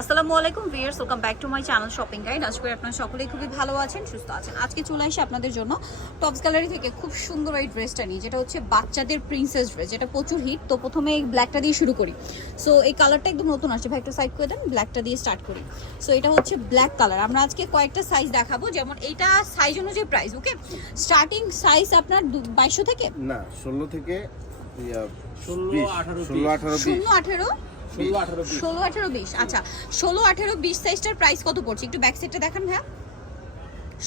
আসসালামু আলাইকুম viewers welcome back to my channel shopping guide. আজকে আপনারা সকলেই খুবই ভালো আছেন সুস্থ আছেন। আজকে চলে আসি আপনাদের জন্য টপস গ্যালারি থেকে খুব সুন্দর এই ড্রেসটা নিয়ে যেটা হচ্ছে বাচ্চাদের প্রিন্সেস ড্রেস যেটা প্রচুর হিট তো প্রথমে এই ব্ল্যাকটা দিয়ে শুরু করি। সো এই কালারটা একদম নতুন আসছে। ভাই একটু সাইড করে দেন ব্ল্যাকটা দিয়ে স্টার্ট করি। সো এটা হচ্ছে ব্ল্যাক কালার আমরা আজকে কয়েকটা সাইজ দেখাবো। যেমন এইটা সাইজ অনুযায়ী প্রাইস ওকে স্টার্টিং সাইজ আপনার বাইশশো থেকে? না ষোলো থেকে ইয়া, 16, বিশ, 18, ষোলো আঠারো ষোলো আঠারো। ষোলো আঠেরো বিশ। আচ্ছা ষোলো আঠেরো বিশ সাইজটার প্রাইস কত পড়ছে? একটু ব্যাক সাইডটা দেখান ভাইয়া।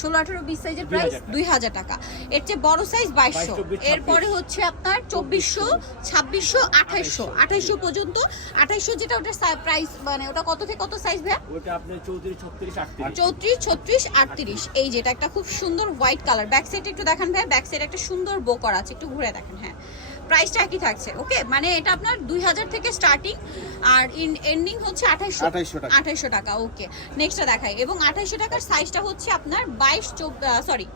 ষোলো আঠেরো বিশ সাইজের প্রাইস দুই হাজার টাকা। এর চেয়ে বড় সাইজ বাইশশো। এরপরে হচ্ছে আপনার চব্বিশশো ছাব্বিশশো আঠাইশশো। আঠাইশশো। পর্যন্ত। আঠাইশশো যেটা ওটার প্রাইস মানে ওটা কত থেকে কত সাইজ ভাইয়া? ওটা আপনার চৌত্রিশ ছত্রিশ আটত্রিশ। চৌত্রিশ ছত্রিশ আটত্রিশ। এই যেটা একটা খুব সুন্দর হোয়াইট কালার ব্যাক সাইড একটু দেখান ভাই ব্যাক সাইড একটা সুন্দর বো করা আছে। একটু ঘুরে দেখেন হ্যাঁ। প্রাইসটা একই থাকছে। ওকে মানে এটা আপনার দুই হাজার থেকে স্টার্টিং আর এন্ডিং হচ্ছে আঠাইশশো 2800 টাকা। আঠাইশশো টাকা ওকে নেক্সটটা দেখাই। এবং আঠাইশশো টাকার সাইজটা হচ্ছে আপনার বাইশ সরি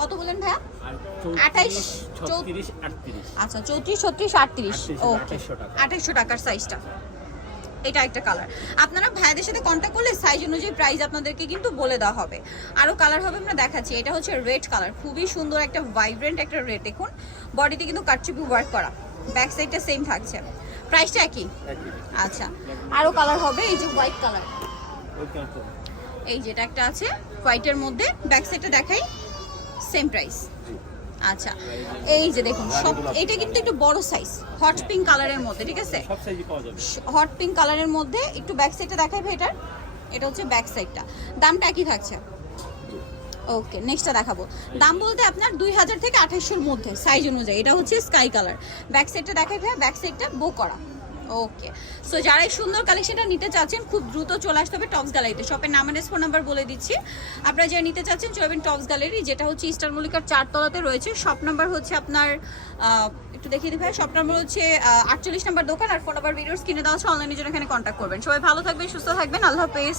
কত বলেন ভাইয়া? আঠাইশ, চৌত্রিশ আটত্রিশ। আচ্ছা চৌত্রিশ ছত্রিশ আটত্রিশ ওকে 2800 টাকা। আঠাইশশো টাকার সাইজটা এটা একটা কালার আপনারা ভাইদের সাথে কন্ট্যাক্ট করলে সাইজ অনুযায়ী প্রাইস আপনাদেরকে কিন্তু বলে দেওয়া হবে। আরও কালার হবে আমরা দেখাচ্ছি। এটা হচ্ছে রেড কালার খুবই সুন্দর একটা ভাইব্রেন্ট একটা রেড দেখুন। বডিতে কিন্তু কাটচুপি ওয়ার্ক করা। ব্যাক সাইডটা সেম থাকছে। প্রাইসটা একই। আচ্ছা। আরও কালার হবে এই যে হোয়াইট কালার এই যেটা একটা আছে হোয়াইটের মধ্যে। ব্যাক সাইডটা দেখাই। Same price. আচ্ছা এই যে দেখুন সব এটা কিন্তু একটু বড় সাইজ হট পিঙ্ক কালারের মধ্যে ঠিক আছে? হট পিঙ্ক কালারের মধ্যে একটু ব্যাক সাইডটা দেখাবে এটার। এটা হচ্ছে ব্যাক সাইডটা দামটা একই থাকছে। ওকে নেক্সটটা দেখাবো। দাম বলতে আপনার দুই হাজার থেকে আঠাশশোর মধ্যে সাইজ অনুযায়ী। এটা হচ্ছে স্কাই কালার ব্যাক সাইডটা দেখাই ভাই ব্যাক সাইডটা বো করা। ওকে সো যারা এই সুন্দর কালেকশনটা নিতে চাচ্ছেন, খুব দ্রুত চলে আসতে হবে টপস গ্যালারিতে শপের নাম অ্যাড্রেস ফোন নাম্বার বলে দিচ্ছি। আপনারা যারা নিতে চাচ্ছেন চলবেন টপস গ্যালারি যেটা হচ্ছে ইস্টার মল্লিকার চারতলাতে রয়েছে। শপ নাম্বার হচ্ছে আপনার একটু দেখিয়ে দিই ভাই। শপ নাম্বার হচ্ছে আটচল্লিশ নাম্বার দোকান আর ফোন নাম্বার ভিডিওস কিনে দেওয়া হচ্ছে অনলাইনের জন্য এখানে কন্ট্যাক্ট করবেন। সবাই ভালো থাকবেন, সুস্থ থাকবেন। আল্লাহ হাফেজ।